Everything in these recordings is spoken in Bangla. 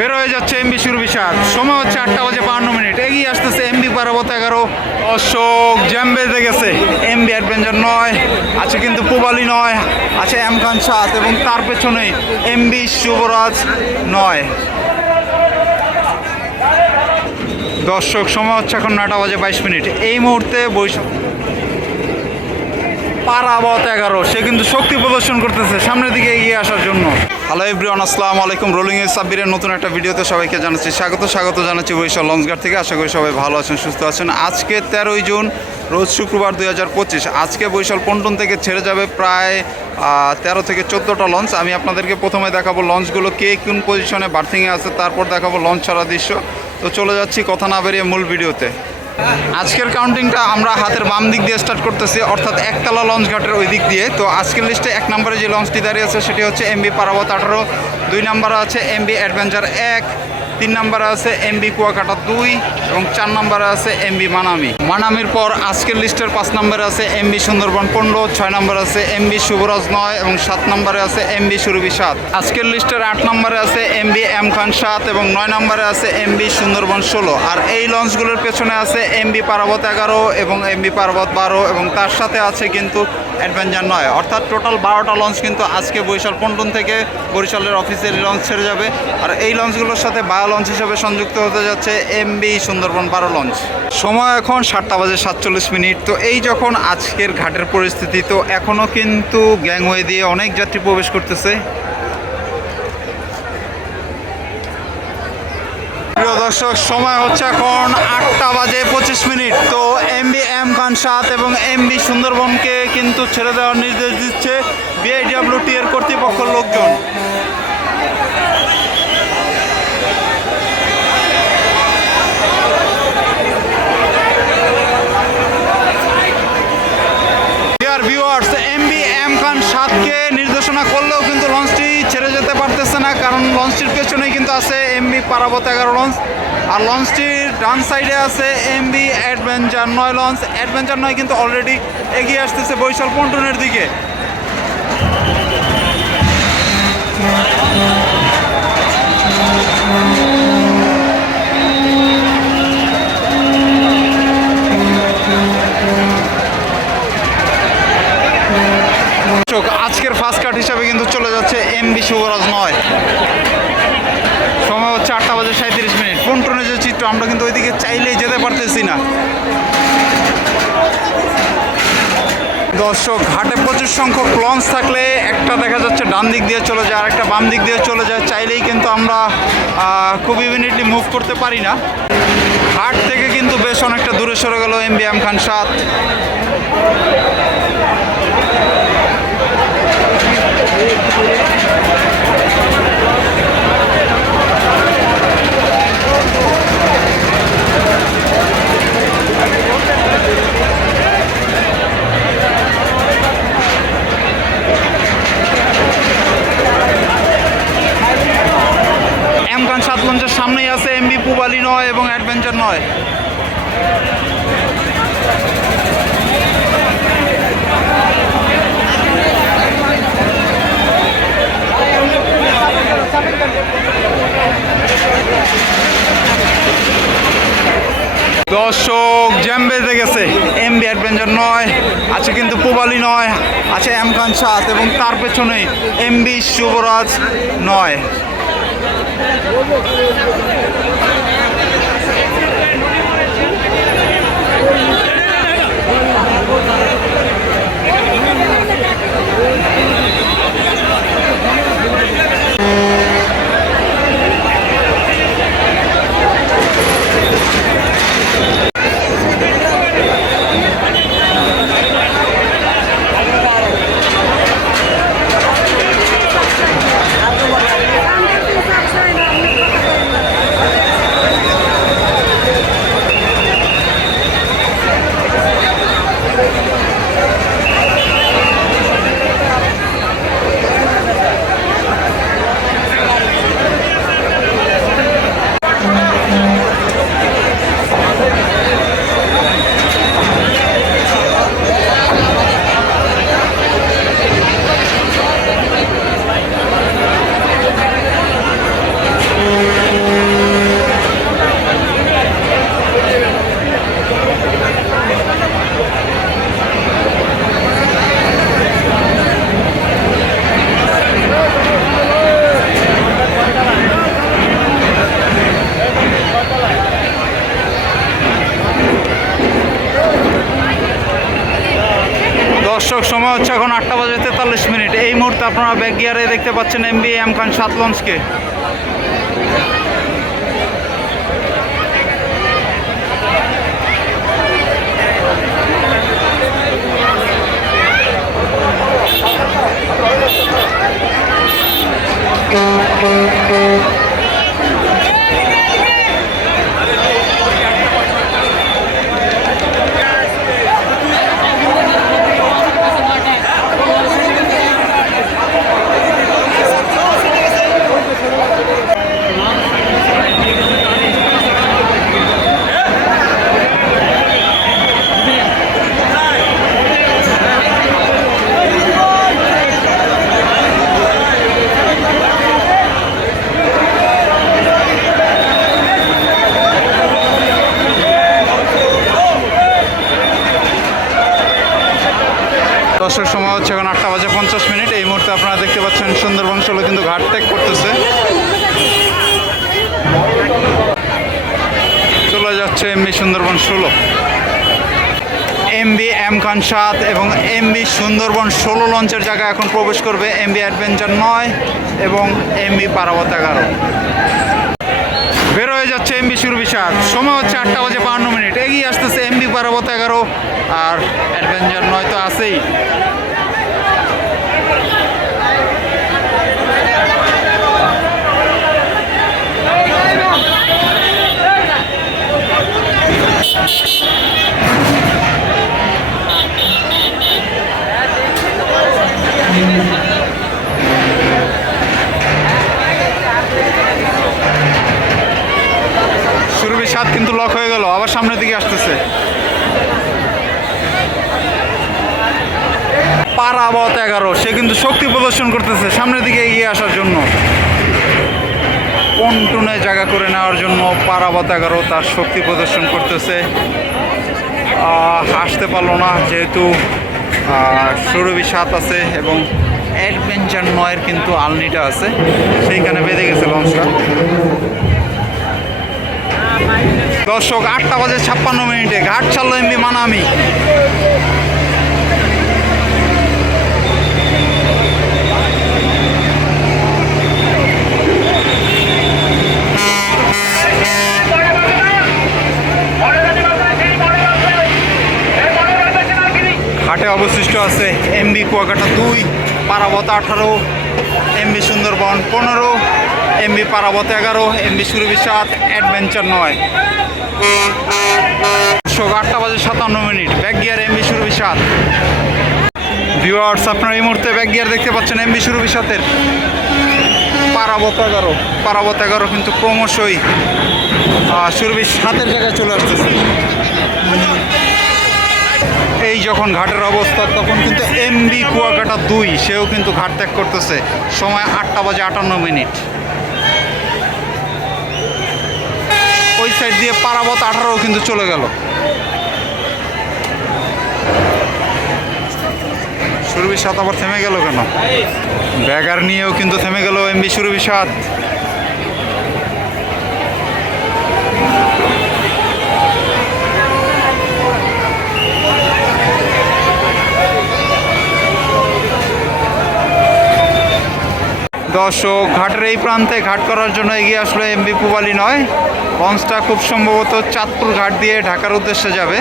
বের হয়ে যাচ্ছে এমবি সুরভি সাত সময় হচ্ছে আটটা বাজে বাহান্ন মিনিট। এগিয়ে আসতেছে এমবি পারাবত এগারো। অশোক জ্যাম বেজে গেছে এমবি অ্যাডভেঞ্চার নয়, আছে কিন্তু পুবালি নয়, আছে এম খান সাত এবং তার পেছনে এমবি শুভরাজ নয়। দর্শক, সময় হচ্ছে এখন নটা বাজে বাইশ মিনিট। এই মুহূর্তে বৈশাখ পারাবত এগারো, সে কিন্তু শক্তি প্রদর্শন করতেছে সামনের দিকে এগিয়ে আসার জন্য। হ্যালো এভরিওয়ান আসসালামু আলাইকুম। রোলিং এর সাব্বিরের নতুন একটা ভিডিওতে সবাইকে জানাচ্ছি স্বাগত। স্বাগত জানাচ্ছি বৈশাল লঞ্চঘাট থেকে। আশা করি সবাই ভালো আছেন, সুস্থ আছেন। আজকে তেরোই জুন, রোজ শুক্রবার দুই হাজার পঁচিশ। আজকে বৈশাল পন্টন থেকে ছেড়ে যাবে প্রায় তেরো থেকে চোদ্দোটা লঞ্চ। আমি আপনাদেরকে প্রথমে দেখাবো লঞ্চগুলো কে কোন পজিশনে বার্থিংয়ে আছে, তারপর দেখাবো লঞ্চ ছাড়া দৃশ্য। তো চলে যাচ্ছি কথা না বেরিয়ে মূল ভিডিওতে। আজকের কাউন্টিংটা আমরা হাতের বাম দিক দিয়ে স্টার্ট করতেছি, অর্থাৎ একতলা লঞ্চ ঘাটের ওই দিক দিয়ে। তো আজকের লিস্টে এক নম্বরে যে লঞ্চটি দাঁড়িয়ে আছে, সেটি হচ্ছে এমবি পারাবত আঠারো দুই নম্বরে আছে এমবি অ্যাডভেঞ্চার এক তিন নম্বরে আছে এমবি কুয়াকাটা দুই এবং চার নম্বরে আছে এমবি মানামি। মানামির পর আজকের লিস্টের পাঁচ নম্বরে আছে এমবি সুন্দরবন পনেরো, ছয় নম্বরে আছে এমবি শুভরাজ নয় এবং সাত নম্বরে আছে এমবি সুরভি সাত। আজকের লিস্টের আট নম্বরে আছে এমবি এম খান সাত এবং নয় নম্বরে আছে এমবি সুন্দরবন ষোলো। আর এই লঞ্চগুলোর পেছনে আছে এমবি পার্বত এগারো এবং এমবি পার্বত বারো এবং তার সাথে আছে কিন্তু অ্যাডভেঞ্চার নয়। অর্থাৎ টোটাল বারোটা লঞ্চ কিন্তু আজকে বরিশাল পন্টন থেকে বরিশালের অফিসের লঞ্চ ছেড়ে যাবে। আর এই লঞ্চগুলোর সাথে বায়ো লঞ্চ হিসেবে সংযুক্ত হতে যাচ্ছে এমবি সুন্দরবন বারো লঞ্চ সময় এখন সাতটা বাজে সাতচল্লিশ মিনিট। তো এই যখন আজকের ঘাটের পরিস্থিতি, তো এখনও কিন্তু গ্যাংওয়ে দিয়ে অনেক যাত্রী প্রবেশ করতেছে। প্রিয় দর্শক, সময় হচ্ছে এখন আটটা বাজে পঁচিশ মিনিট। তো এম খান সাত এবং এমবি সুন্দরবনকে কিন্তু ছেড়ে দেওয়ার নির্দেশ দিচ্ছে বিআইডব্লিউটি এর কর্তৃপক্ষের লোকজন। এম খান সাতকে নির্দেশনা করলেও কিন্তু ছেড়ে যেতে পারতেছে না, কারণ লঞ্চটির পেছনেই কিন্তু আছে এমবি পারাবত এগারো লঞ্চ। আর লঞ্চটির ডান সাইডে আছে এমবি অ্যাডভেঞ্চার নয় লঞ্চ অ্যাডভেঞ্চার নয় কিন্তু অলরেডি এগিয়ে আসতেছে বৈশাল পন্টনের দিকে। আমরা কিন্তু ওইদিকে চাইলেই যেতে পারতেছি না। দর্শক ঘাটে প্রচুর সংখ্যক লঞ্চ থাকলে একটা দেখা যাচ্ছে ডান দিক দিয়ে চলে যায় আর একটা বাম দিক দিয়ে চলে যায়, চাইলেই কিন্তু আমরা খুব ইমিডিয়েটলি মুভ করতে পারি না। ঘাট থেকে কিন্তু বেশ অনেকটা দূরে সরে গেল এম বি এম খান সাত এম খান সাত লঞ্চের সামনেই আছে এমবি পুবালি নয় এবং অ্যাডভেঞ্চার নয় দর্শক, জ্যাম বেজে গেছে। এমবি অ্যাডভেঞ্চার নয় আছে কিন্তু পুবালি নয়, আছে এম খান সাত এবং তার পেছনে এম এমবি শুভরাজ নয়। আপনারা ব্যাক গিয়ারে দেখতে পাচ্ছেন এমবি এম খান সাত লঞ্চকে দর্শক সময় হচ্ছে এখন আটটা বাজে পঞ্চাশ মিনিট। এই মুহূর্তে আপনারা দেখতে পাচ্ছেন সুন্দরবন ষোলো কিন্তু ঘাট ত্যাগ করতেছে। চলে যাচ্ছে এমবি সুন্দরবন ষোলো। এমবি এম খান সাত এবং এমবি সুন্দরবন ষোলো লঞ্চের জায়গায় এখন প্রবেশ করবে এমবি অ্যাডভেঞ্চার নয় এবং এমবি পারাবত এগারো। বের হয়ে যাচ্ছে এমবি সুরভি সাত সময় হচ্ছে আটটা বাজে বাহান্ন মিনিট। এগিয়ে আসতেছে এমবি পারাবত এগারো আর অ্যাডভেঞ্চার নয় তো আছেই সুরভি সাত কিন্তু লক হয়ে গেল আবার সামনের দিকে আসতেছে পারাবত এগারো। সে কিন্তু শক্তি প্রদর্শন করতেছে সামনের দিকে এগিয়ে আসার জন্য। পন্টুনে জায়গা করে নেওয়ার জন্য পারাবত এগারো তার শক্তি প্রদর্শন করতেছে। আসতে পারল না যেহেতু সুরভি সাত আছে এবং অ্যাডভেঞ্চার নয়ের কিন্তু আলনিটা আছে। সেইখানে বেঁধে গেছে লঞ্চটা। দর্শক, আটটা বাজে ছাপ্পান্ন মিনিটে ঘাট ছাড়লো এমবি মানামি। ঘাটে অবশিষ্ট আছে এমবি কুয়াকাটা দুই, পারাবত আঠারো এমবি সুন্দরবন পনেরো এমবি পারাবত এগারো এমবি সুরভি সাত, অ্যাডভেঞ্চার নয়। আটটা বাজে সাতান্ন minute. Back gear MB Surabhi সাত। ভিউয়ার্স আপনার এই মুহূর্তে ব্যাক গিয়ার দেখতে পাচ্ছেন এমবি সুরভি সাতের। পারাবত এগারো পারাবত এগারো কিন্তু ক্রমশই সুরভি সাতের জায়গায় চলে আসতেছে। এই যখন ঘাটের অবস্থা, তখন কিন্তু এমবি কুয়াকাটা দুই, সেও কিন্তু ঘাট ত্যাগ করতেছে। সময় আটটা বাজে আটান্ন মিনিট। ওই সাইড দিয়ে পারাবত আঠারো কিন্তু চলে গেল। সুরভি সাত আবার থেমে গেল কেন? ব্যাগার নিয়েও কিন্তু থেমে গেল এমবি সুরভি সাত। দর্শক, ঘাটের এই প্রান্তে ঘাট করার জন্য এগিয়ে আসলো এমবি পুবালি নয়। লঞ্চটা খুব সম্ভবত চাঁদপুর ঘাট দিয়ে ঢাকার উদ্দেশ্যে যাবে।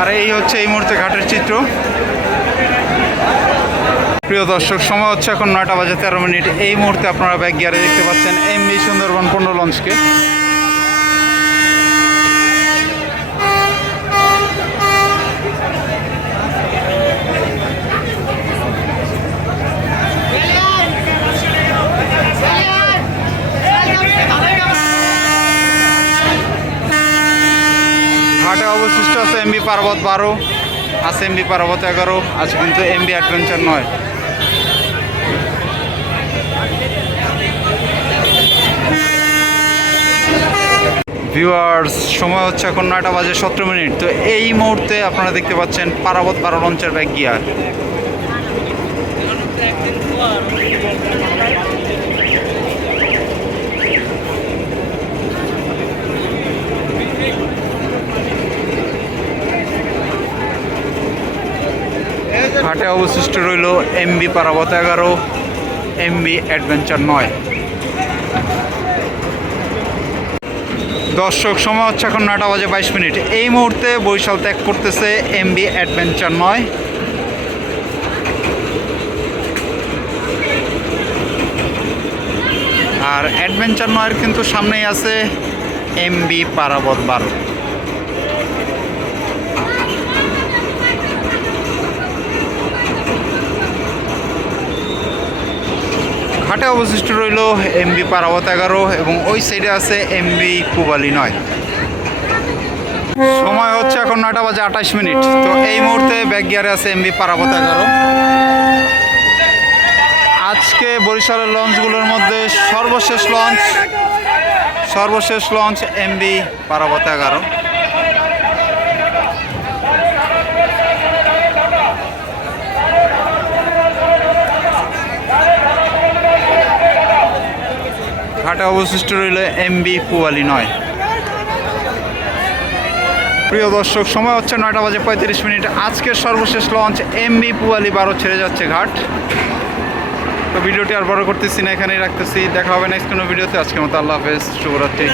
আর এই হচ্ছে এই মুহূর্তে ঘাটের চিত্র। প্রিয় দর্শক, সময় হচ্ছে এখন নয়টা বাজে তেরো মিনিট। এই মুহূর্তে আপনারা ব্যাগ গিয়ারে দেখতে পাচ্ছেন এমবি সুন্দরবন পনেরো লঞ্চকে ঘাটে অবশিষ্ট আছে এমবি পার্বত বারো আছে এমবি পার্বত এগারো আছে কিন্তু এমবি অ্যাডভেঞ্চার নয়। ভিউয়ার্স, সময় হচ্ছে এখন নয়টা বাজে সতেরো মিনিট। তো এই মুহূর্তে আপনারা দেখতে পাচ্ছেন পারাবত বারো লঞ্চের ব্যাগ গিয়ার। ঘাটে অবশিষ্ট রইল এমবি পারাবত এগারো এমবি অ্যাডভেঞ্চার নয়। দর্শক, সময় হচ্ছে এখন নটা বাজে বাইশ মিনিট। এই মুহূর্তে বরিশাল ত্যাগ করতেছে এমবি অ্যাডভেঞ্চার নয়। আর অ্যাডভেঞ্চার নয়ের কিন্তু সামনেই আছে এমবি পারাবত বারো। ঘাটে অবশিষ্ট রইল এমবি পারাবত এগারো এবং ওই সাইডে আছে এমবি পুবালি নয়। সময় হচ্ছে এখন নয়টা বাজে আঠাশ মিনিট। তো এই মুহূর্তে ব্যাক গিয়ারে আছে এমবি পারাবত এগারো। আজকে বরিশালের লঞ্চগুলোর মধ্যে সর্বশেষ লঞ্চ সর্বশেষ লঞ্চ এমবি পারাবত এগারো। ঘাটে অবশিষ্ট রইল এমবি পুয়ালি নয়। প্রিয় দর্শক, সময় হচ্ছে নয়টা বাজে পঁয়ত্রিশ মিনিট। আজকের সর্বশেষ লঞ্চ এমবি পুয়ালি বারো ছেড়ে যাচ্ছে ঘাট। তো ভিডিওটি আর বড় করতেছি না, এখানেই রাখতেছি। দেখা হবে নেক্সট কোনো ভিডিওতে। আজকের মতো আল্লাহ হাফেজ, শুভরাত্রি।